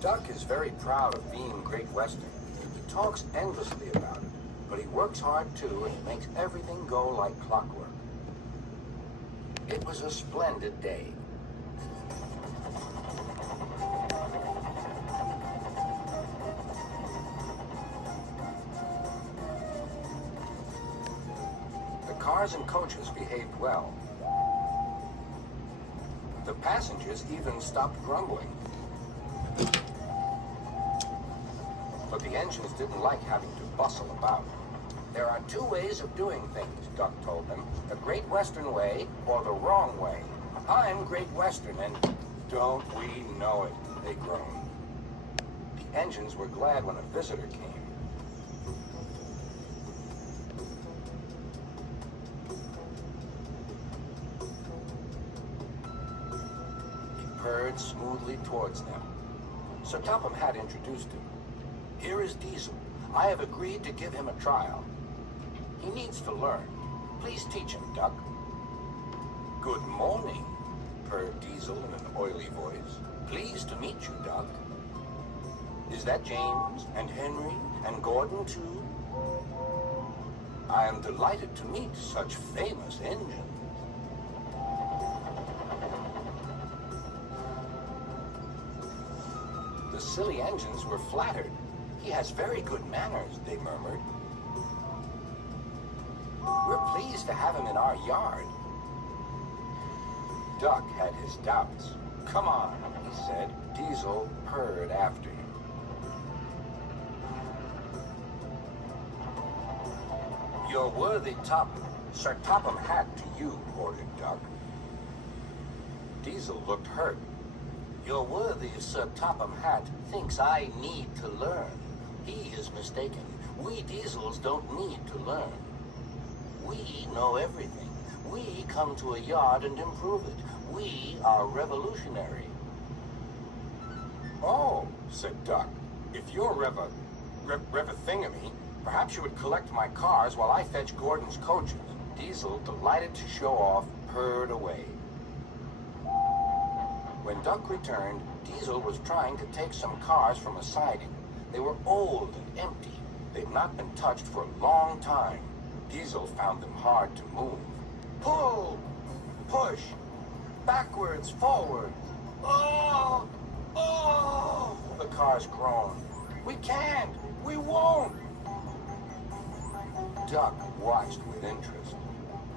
Duck is very proud of being Great Western. He talks endlessly about it, but he works hard too and makes everything go like clockwork. It was a splendid day. The cars and coaches behaved well. The passengers even stopped grumbling. But the engines didn't like having to bustle about. There are two ways of doing things, Duck told them. The Great Western way or the wrong way. I'm Great Western and don't we know it, they groaned. The engines were glad when a visitor came. He purred smoothly towards them. Sir Topham had introduced him. Here is Diesel. I have agreed to give him a trial. He needs to learn. Please teach him, Duck. Good morning, purred Diesel in an oily voice. Pleased to meet you, Duck. Is that James and Henry and Gordon too? I am delighted to meet such famous engines. The silly engines were flattered. He has very good manners, they murmured. We're pleased to have him in our yard. Duck had his doubts. Come on, he said. Diesel purred after him. Your worthy Sir Topham Hatt to you, ordered Duck. Diesel looked hurt. Your worthy Sir Topham Hatt thinks I need to learn. He is mistaken. We Diesels don't need to learn. We know everything. We come to a yard and improve it. We are revolutionary. Oh, said Duck. If you're Rev-a-thingamy, perhaps you would collect my cars while I fetch Gordon's coaches. Diesel, delighted to show off, purred away. When Duck returned, Diesel was trying to take some cars from a siding. They were old and empty. They'd not been touched for a long time. Diesel found them hard to move. Pull! Push! Backwards, forwards! Oh! Oh! The cars groaned. We can't! We won't! Duck watched with interest.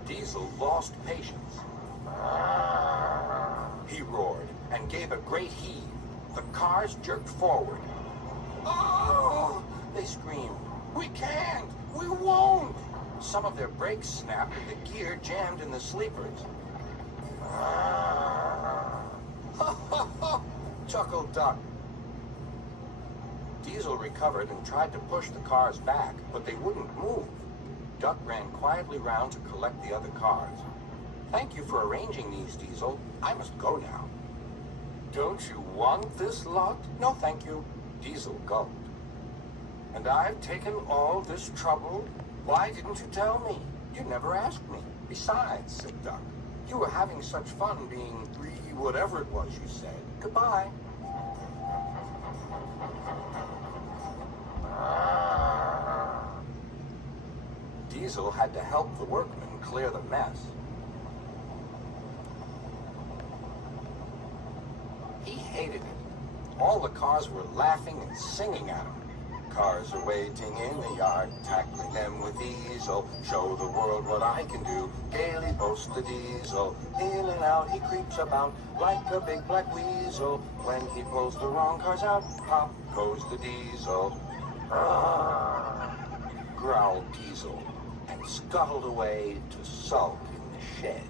Diesel lost patience. He roared and gave a great heave. The cars jerked forward. Oh! They screamed. We can't! We won't! Some of their brakes snapped and the gear jammed in the sleepers. Chuckled Duck. Diesel recovered and tried to push the cars back, but they wouldn't move. Duck ran quietly round to collect the other cars. Thank you for arranging these, Diesel. I must go now. Don't you want this lot? No, thank you. Diesel gulped. And I've taken all this trouble? Why didn't you tell me? You never asked me. Besides, said Duck, you were having such fun being whatever it was you said. Goodbye. Diesel had to help the workmen clear the mess. He hated it. All the cars were laughing and singing at him. Cars are waiting in the yard, tackling them with Diesel. Show the world what I can do, gaily boasts the Diesel. In and out he creeps about, like a big black weasel. When he pulls the wrong cars out, pop goes the Diesel. Growled Diesel, and scuttled away to sulk in the shed.